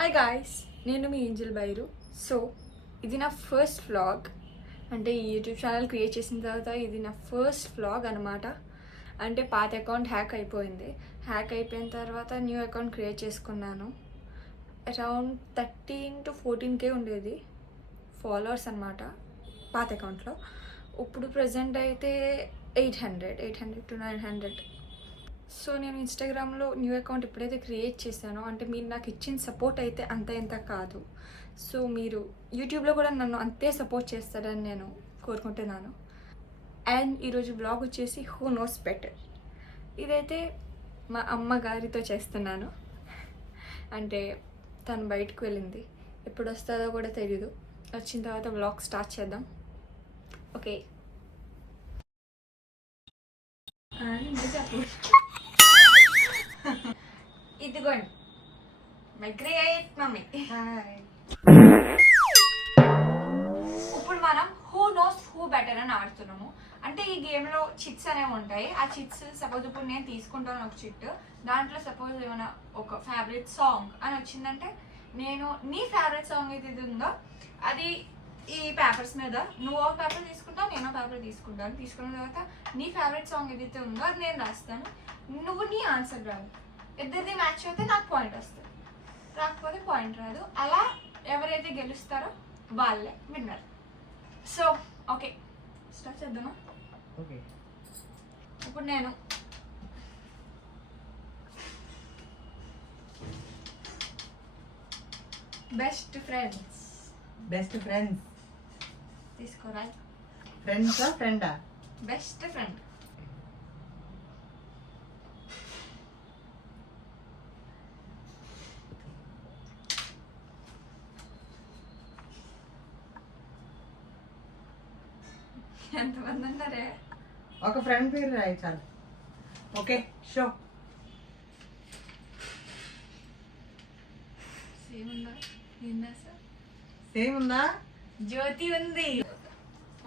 Hi guys, నేను మీ Angel బైరు. So ఇది నా ఫస్ట్ వ్లాగ్. అంటే ఈ యూట్యూబ్ ఛానల్ క్రియేట్ చేసిన తర్వాత ఇది నా ఫస్ట్ వ్లాగ్ అనమాట. అంటే పాత అకౌంట్ హ్యాక్ అయిపోయింది. హ్యాక్ అయిపోయిన తర్వాత న్యూ అకౌంట్ క్రియేట్ చేసుకున్నాను. అరౌండ్ 13 to 14K ఉండేది ఫాలోవర్స్ అనమాట పాత అకౌంట్లో. ఇప్పుడు ప్రజెంట్ అయితే 800 to 900. సో నేను ఇన్స్టాగ్రామ్లో న్యూ అకౌంట్ ఎప్పుడైతే క్రియేట్ చేశానో, అంటే మీరు నాకు ఇచ్చిన సపోర్ట్ అయితే అంత ఎంత కాదు. సో మీరు యూట్యూబ్లో కూడా నన్ను అంతే సపోర్ట్ చేస్తారని నేను కోరుకుంటున్నాను. అండ్ ఈరోజు బ్లాగ్ వచ్చేసి హూ నోస్ బెటర్. ఇదైతే మా అమ్మగారితో చేస్తున్నాను. అంటే తను బయటకు వెళ్ళింది, ఎప్పుడు వస్తుందో కూడా తెలీదు. వచ్చిన తర్వాత బ్లాగ్ స్టార్ట్ చేద్దాం. ఓకే. ఇదిగోండి మై గ్రేట్ మమ్మీ. ఇప్పుడు మనం హూ నోస్ హూ బెటర్ అని ఆడుతున్నాము. అంటే ఈ గేమ్లో చిట్స్ అనేవి ఉంటాయి. ఆ చిట్స్ సపోజ్ ఇప్పుడు నేను తీసుకుంటాను ఒక చిట్, దాంట్లో సపోజ్ ఏమైనా ఒక ఫేవరెట్ సాంగ్ అని వచ్చిందంటే నేను నీ ఫేవరెట్ సాంగ్ ఏది ఉందో అది ఈ పేపర్స్ మీద నువ్వు ఒక పేపర్ తీసుకుంటావు, నేను పేపర్ తీసుకుంటాను. తీసుకున్న తర్వాత నీ ఫేవరెట్ సాంగ్ ఏదైతే ఉందో అది నేను రాస్తాను, నువ్వు నీ ఆన్సర్ రాదు. ఇద్దరిది మ్యాచ్ అయితే నాకు పాయింట్ వస్తుంది, రాకపోతే పాయింట్ రాదు. అలా ఎవరైతే గెలుస్తారో వాళ్ళే విన్నర్. సో ఓకే, స్టార్ట్ చేద్దామా? ఓకే. ఇప్పుడు నేను బెస్ట్ ఫ్రెండ్స్ తీసుకోరా. ఫ్రెండా? Best friend. ఎంతమంది ఉన్నారే? ఒక ఫ్రెండ్ పేరు రాయి చాలు. Okay, show. సేమ్ ఉందా? జ్యోతి ఉంది.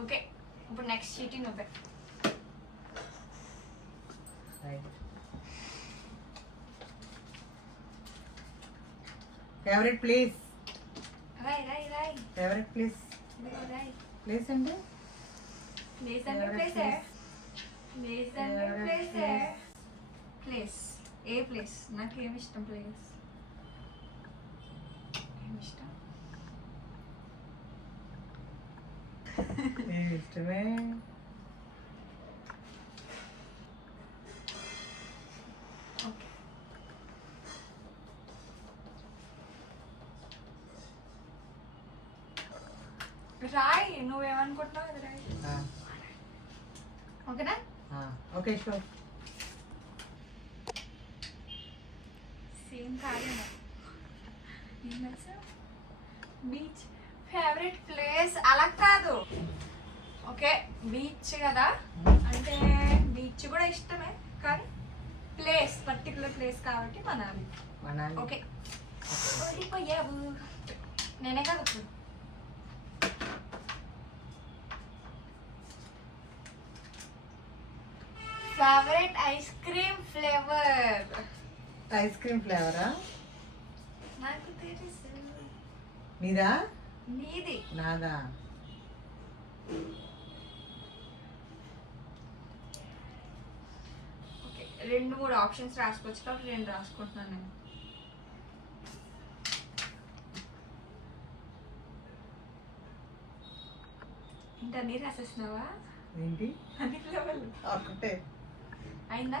ఓకే, ఇప్పుడు నెక్స్ట్ చీటింగ్ నువ్వే. Favourite place. రాయ్ రాయ్ రాయ్. Favourite place. రాయ్. ప్లేస్ అంటే ప్లేస్ అంటే ప్లేసే. ప్లేస్ అంటే ప్లేసే. ప్లేస్. ఏ ప్లేస్? నాకు ఏమి ఇష్టం ప్లేస్. ఏమి ఇష్టం? ఇష్టమే. ఓకే. రాయ్, నువ్వేమనుకుంటున్నావు అది రాయ్. ఓకేనా? Okay, show. సేమ్ కాదేమో. ఏం తెలుసా? బీచ్. ఫేవరెట్ ప్లేస్ అలా కాదు. ఓకే, బీచ్ కదా, అంటే బీచ్ కూడా ఇష్టమే, కానీ ప్లేస్ పర్టికులర్ ప్లేస్ కాబట్టి మనాలి. ఓకే, ఓడిపోయావు. నేనే కాదు ఇప్పుడు. Favourite ice cream flavour. Ice cream ఫ్లేవరా? నాకు తెలుసు. నీదా? నీది. నాదా? ఓకే, 2-3 ఆప్షన్స్ రాసుకోవచ్చు కాబట్టి 2 రాసుకుంటున్నాను నేను. ఇంకా అన్నీ రాసేస్తున్నావా? ఏంటి? అన్ని ఫ్లేవర్లు ఒకటే అయిందా?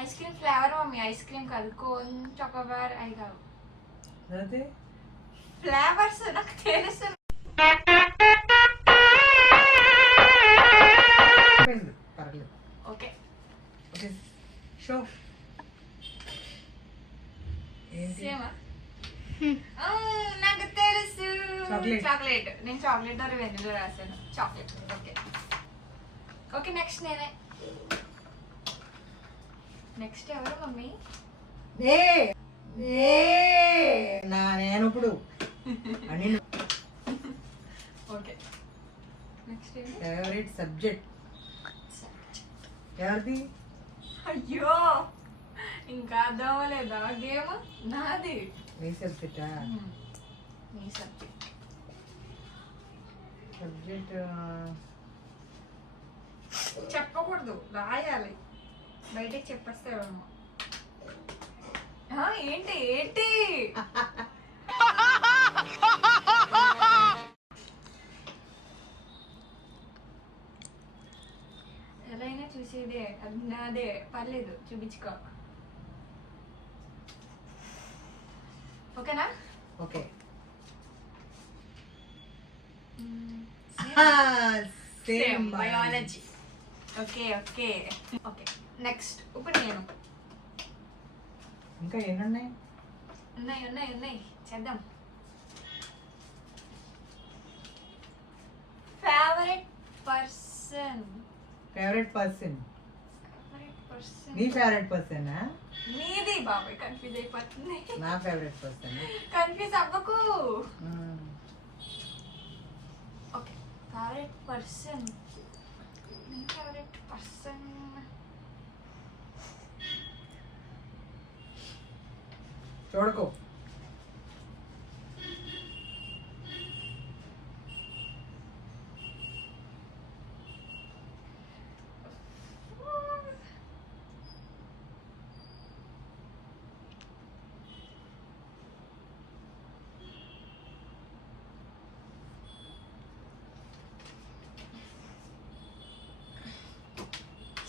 Ice cream flavour mummy, ice cream కాదు. కోన్, చాకోబార్ అవి కావు. అదే ఫ్లేవర్స్ నాకు తెలుసు. పర్లేదు. Okay okay, show. ఏంటి? సేమా? నాకు తెలుసు. చాక్లెట్. నేను చాక్లెట్ ద్వారా వెన్నెలో రాశాను. చాక్లెట్. ఓకే ఓకే, నెక్స్ట్ నేనే. నెక్స్ట్ ఎవరు మమ్మీ? నేను ఇప్పుడు ఓకే, నెక్స్ట్ ఫేవరెట్ సబ్జెక్ట్. ఎవరిది? అయ్యో, ఇంకా అర్థం అవ్వలేదా గేమ్ నాది నీ సబ్జెక్టా? నీ సబ్జెక్ట్ సబ్జెక్ట్ చెప్పకూడదు, రాయాలి. బయటకి చెప్పేస్తావేమో. ఏంటి ఏంటి ఎలా అయినా చూసేదే, అది నాదే, పర్లేదు చూపించుకో. ఓకేనా? Okay. Same biology. Okay okay okay. Next ఇప్పుడు నేను. ఇంకా ఎన్ని ఉన్నాయి? ఉన్నాయి ఉన్నాయి ఉన్నాయి, చేద్దాం. Favourite person. Favourite person. Favourite person. నీ ఫేవరెట్ పర్సనా? నీది బాబాయ్, కన్ఫ్యూజ్ అయిపోతుంది. నా ఫేవరెట్ పర్సన్. కన్ఫ్యూజ్ అవ్వకు. Okay, favourite person. నీ ఫేవరెట్ పర్సన్. చూడకు.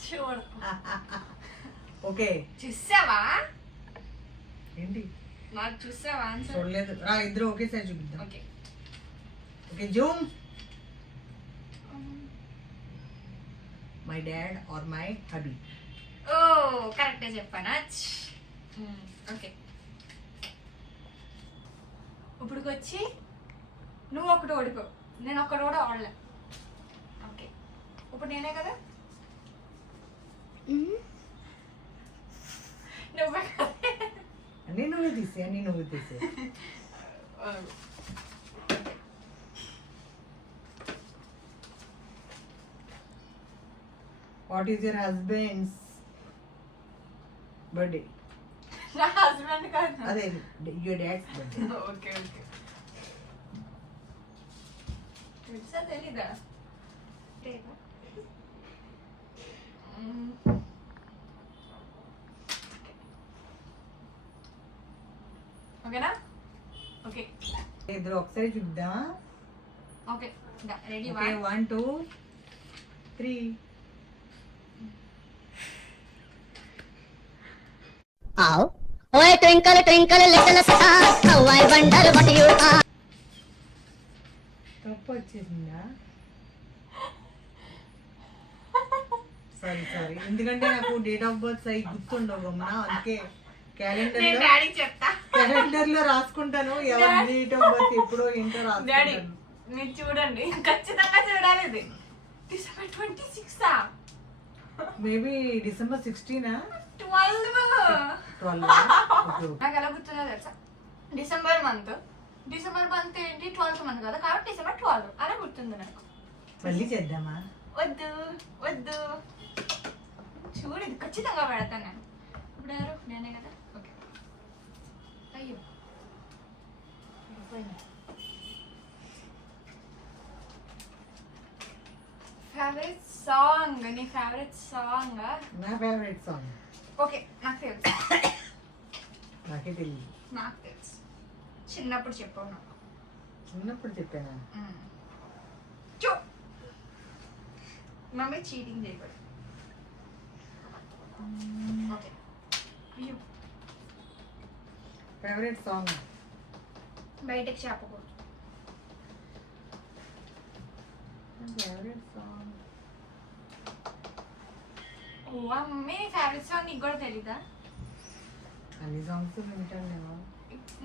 చూడు. ఓకే. చూసావా? ఏంటి? నాకు చూసావా ఆన్సర్? చూడలేదు. రా ఇద్దరు ఒకేసారి చూపిద్దాం. Okay okay, zoom. My dad or my hubby. ఓ కరెక్టే చెప్పానా? ఓకే, ఇప్పుడు వచ్చి నువ్వు ఒకటి ఓడిపో, నేను ఒక్కడు కూడా ఓడలే. ఓకే, ఇప్పుడు నేనే కదా. నువ్వే కదా. అన్నీ నువ్వే తీసే, అన్నీ నువ్వే తీసే. What is your husband's birthday? నా హస్బెండ్ కాదు. అదే your dad's birthday. Okay okay. తెలుసా తెలీదా? ఓకేనా? ఓకే ఇద్దరు ఒకసారి చూద్దాం. Okay ready? Okay, 1 2 3. Ow. Oh, twinkle, twinkle, little star, how I wonder what you are. తప్పు వచ్చేసిందా? సారీ సారీ, ఎందుకంటే నాకు డేట్ ఆఫ్ బర్త్ అవి గుర్తుండవు గమ్మున, అందుకే క్యాలెండర్ లో రాసుకుంటాను ఎవరి డేట్ ఆఫ్ బర్త్ ఎప్పుడో ఏంటో డాడీ రాసుకుంటాను. మీరు చూడండి, ఖచ్చితంగా చూడాలి. ఇది డిసెంబర్ 26. Maybe December 16. 12. 12. నాకు ఎలా గుర్తుందో తెలుసా? డిసెంబర్ మంత్ ఏంటి 12th మంత్ కదా, కాబట్టి డిసెంబర్ 12 అలా గుర్తుంది నాకు. మళ్ళీ చేద్దామా? వద్దు వద్దు, చూడు ఇది ఖచ్చితంగా పెడతాను నేను. ఇప్పుడు ఎవరు? నేనే కదా. ఓకే. అయ్యో ఫేవరెట్ సాంగ్. నీ ఫేవరెట్ సాంగ్? నా ఫేవరెట్ సాంగ్. ఓకే, నాకు తెలుసు. నాకే తెలియదు. నాకు తెలుసు, చిన్నప్పుడు చెప్పావు నాకు. చిన్నప్పుడు చెప్పానా? చూ, మమ్మీ చీటింగ్ చేయకూడదు. ఓకే. అయ్యో, ఫేవరెట్ సాంగ్ బయటకు చెప్పకూడదు. Favourite song. ఓ మమ్మీ, ఫేవరెట్ సాంగ్ నీకు కూడా తెలీదా? అన్ని సాంగ్స్ వింటాను నేను.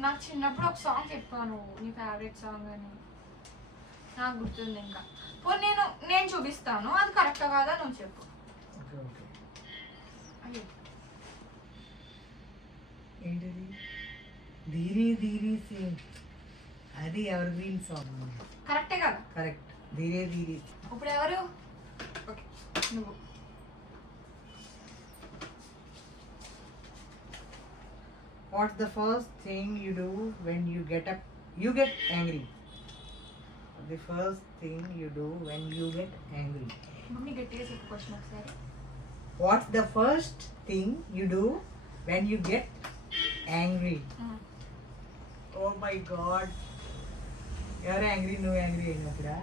నాకు చిన్నప్పుడు ఒక సాంగ్ చెప్పాను నీ ఫేవరెట్ సాంగ్ అని, నాకు గుర్తుంది. ఇంకా పోనీ నేను చూపిస్తాను, అది కరెక్ట్ కాదా నువ్వు చెప్పు. Okay okay. అయ్యో, ఏంటిది? ధీరే ధీరే సేమ్, అది ఎవర్ గ్రీన్ సాంగ్. కరెక్టే కదా? కరెక్ట్. ధీరే ధీరే. ఇప్పుడు ఎవరు? ఓకే, నువ్వు. What's the first thing you do when you get angry? The first thing you do when you get angry. Mummy గట్టిగా చెప్పు క్వశ్చన్ ఒకసారి. What's the first thing you do when you get angry? Oh my god. You're angry, no angry అయినప్పుడా?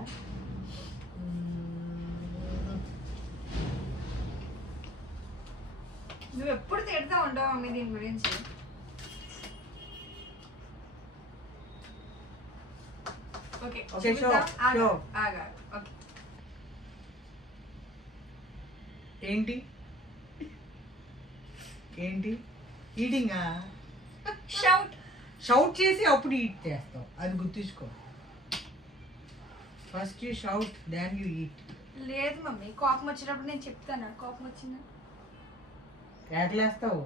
నువ్వు ఎప్పుడు తిడతా ఉంటావు mummy దీని గురించి. Okay Okay, sure. Sure. ఆగా. Okay ఏంటి ఈటింగా షౌట్. షౌట్ చేసి అప్పుడు ఈట్ చేస్తావు, అది గుర్తుంచుకో. First you shout than you eat. లేదు మమ్మీ, కోపం వచ్చినప్పుడు నేను చెప్తాను. కోపం వచ్చిందా కేకలేస్తావు.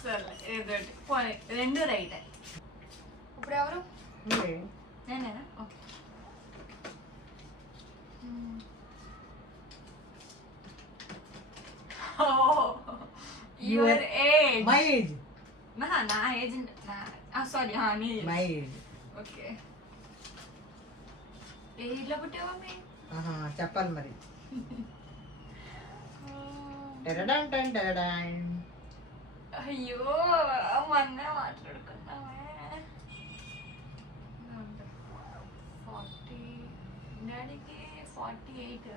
సరే ఏదోటి పోనీ, రెండు రైట్. ఇప్పుడు ఎవరు? నేనేనా? Okay. Your age. My age. నా ఏజ్. సారీ, నీ మై ఏజ్. ఓకే. ఏ ఇట్లా పుట్టావా మీ? చెప్పాలి మరి. టెరడాన్ టన్ టెరడాన్. అయ్యో మొన్నే మాట్లాడుకున్నామే. 40, డాడీకి 48.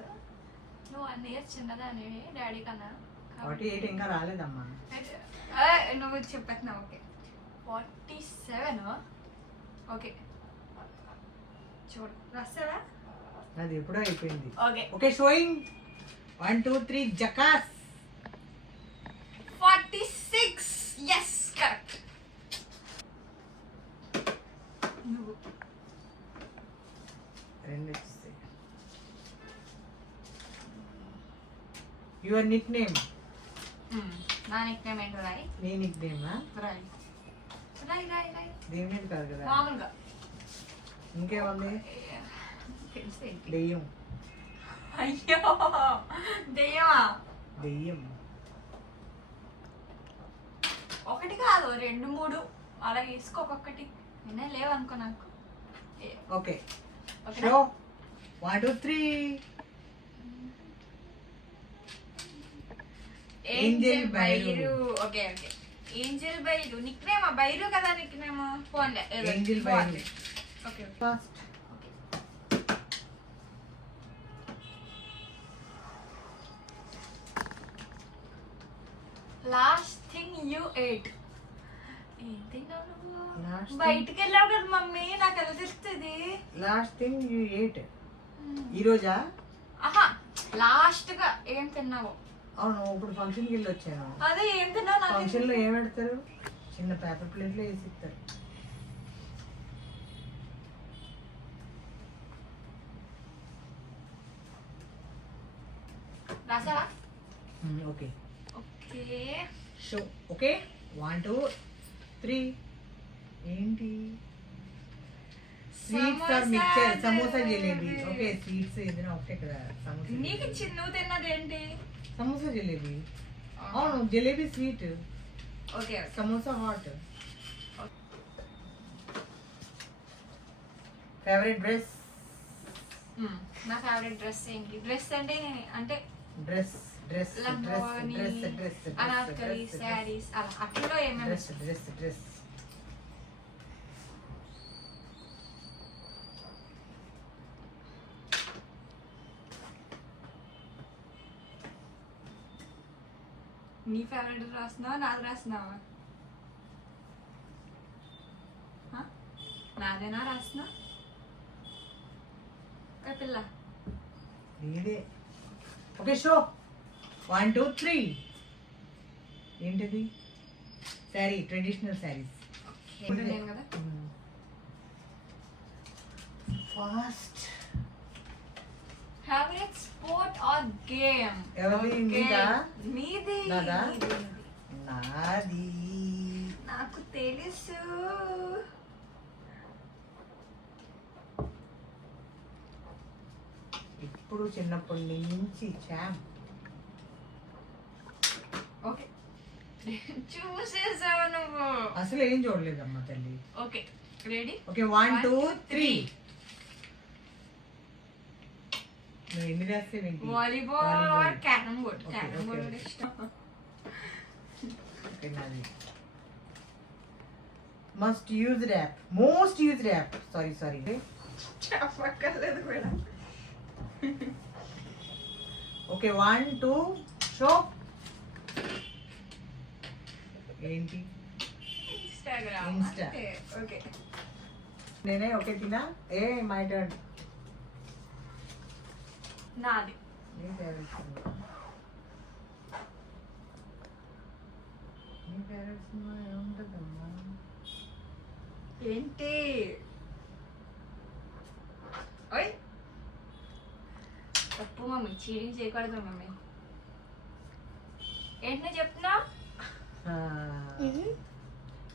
నువ్వు 1 year చిన్నదాని డాడీ కన్నా. 48 ఇంకా రాలేదమ్మా. నువ్వు చెప్పేస్తున్నావు. ఓకే 47. ఓకే చూడు రాస్తావా? అది ఎప్పుడో అయిపోయింది. ఓకే ఓకే షోయింగ్ 1 2 3 జకాస్. 46. Yes correct. నువ్వు రెండు వచ్చేస్తాయి. Your nickname. నా నిక్ నేమ్ ఏంటో రాయి. నీ నిక్ నేమా? రాయి రాయి రాయి రాయి. దీని మీద కాదు కదా. మామూలుగా. ఇంకేముంది? తెలిసేంటి? దెయ్యం. అయ్యో దెయ్యమా? దెయ్యం. ఒకటి కాదు 2 3 అలా వేసుకో. ఒక్కొక్కటి నేనే లేవనుకో నాకు. ఓకే ఓకేనా? Show 1 2 3. Angel బైరు. Okay okay Angel బైరు Nick name. బైరు కదా నిక్ నేమ్. ఫోన్లే Angel బైరు. Okay first last thing you eight. ఏం తిన్నావు నువ్వు? Last బయటికి వెళ్ళావు కదా మమ్మీ, నాకు ఎలా తెలుస్తుంది? Last thing you eight. ఈ రోజా? ఆహా లాస్ట్ గా ఏం తిన్నావు? అవును, ఇప్పుడు ఫంక్షన్కి వెళ్ళి వచ్చాను. అదే ఏం తిన్నావు? ఫంక్షన్ లో ఏం పెడతారు? చిన్న పేపర్ ప్లేట్ లో వేసి ఇస్తారు. రాసావా? Okay okay show. ఓకే 1 2 3. ఏంటి? Sweets or mixture. Samosa jalebi. Okay sweets ఏదైనా ఒకటే కదా. సమోసా నీకు నువ్వు తిన్నదేంటి? సమోసా జిలేబీ. అవును jalebi sweet, okay samosa hot. Favourite dress. నా ఫేవరెట్ డ్రెస్ ఏంటి? డ్రెస్ అంటే అంటే డ్రెస్ డ్రెస్ లంగావోని, డ్రెస్ డ్రెస్ అనార్కలి, శారీస్ అలా అట్లా ఏమేమి డ్రెస్ డ్రెస్ డ్రెస్. నీ ఫేవరెట్ రాస్తున్నావా నాది రాస్తున్నావా? నాదేనా రాస్తున్నా? పిల్ల ఇదే. Okay show 1 2 3. ఏంటిది? శారీ, ట్రెడిషనల్ శారీస్. నేను కదా. Fast. Favourite sport or game? ఎవరిది? నీదా? నీది. నాదా? నీది. నాది. నాకు తెలుసు. ఇప్పుడు చిన్నప్పటి నుంచి చామ్. చూసేసావు నువ్వు. అసలు ఏం చూడలేదమ్మా తల్లి. Okay ready. ఓకే 1 2 3. నువ్వు ఎన్ని రాసేవేంటి? Volleyball, carrom board. Carrom board ఇష్టం. ఓకే నాది. Must use app, most use app. Sorry చెప్పక్కర్లేదు కూడా. Okay 1 2 show. ఏంటి? ఇన్స్టాగ్రామ్. Insta. ఓకే నేనే ఓకే తినా. ఏ మై టర్న్. నాది. నీ పేరెంట్స్ ఏముంటుందమ్మా? ఏంటి? ఓయ్ తప్పు మమ్మీ, చీటింగ్ చేయకూడదు మమ్మీ. ఏంటి నువ్వు చెప్తున్నావు?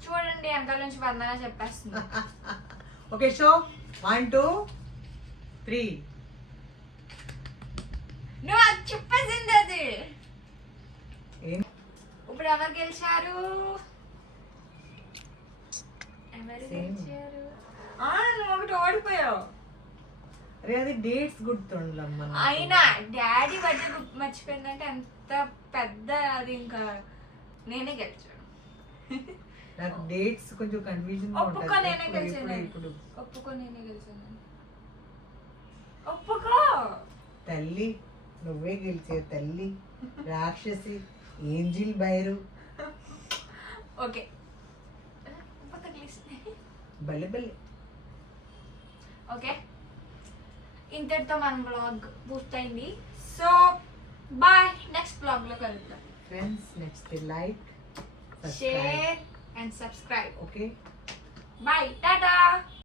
చూడండి వెనకాల నుంచి వందన చెప్పేస్తుంది. Okay show 1 2 3. నువ్వు అది చెప్పేసింది అది. ఏం? ఇప్పుడు ఎవరు గెలిచారు? ఎవరు Same. గెలిచారు? నువ్వు ఒకటి ఓడిపోయావు. అరే అది డేట్స్ గుర్తుండమ్మా. అయినా డాడీ బర్త్డే మర్చిపోయిందంటే ఎంత పెద్ద అది. ఇంకా నేనే గెలిచాను. నాకు డేట్స్ కొంచెం కన్ఫ్యూజన్ ఒప్పుకో, నేనే గెలిచాను. ఇప్పుడు ఒప్పుకో, నేనే గెలిచాను. ఒప్పుకో. తల్లి నువ్వే గెలిచే తల్లి. రాక్షసి ఏంజిల్ బైరు. ఓకే బల్లె బల్లె. ఓకే ఇంతటితో మన బ్లాగ్ పూర్తయింది. సో బాయ్, నెక్స్ట్ బ్లాగ్ లో కలుద్దాం. Friends next like, share and subscribe. Okay bye, Tata.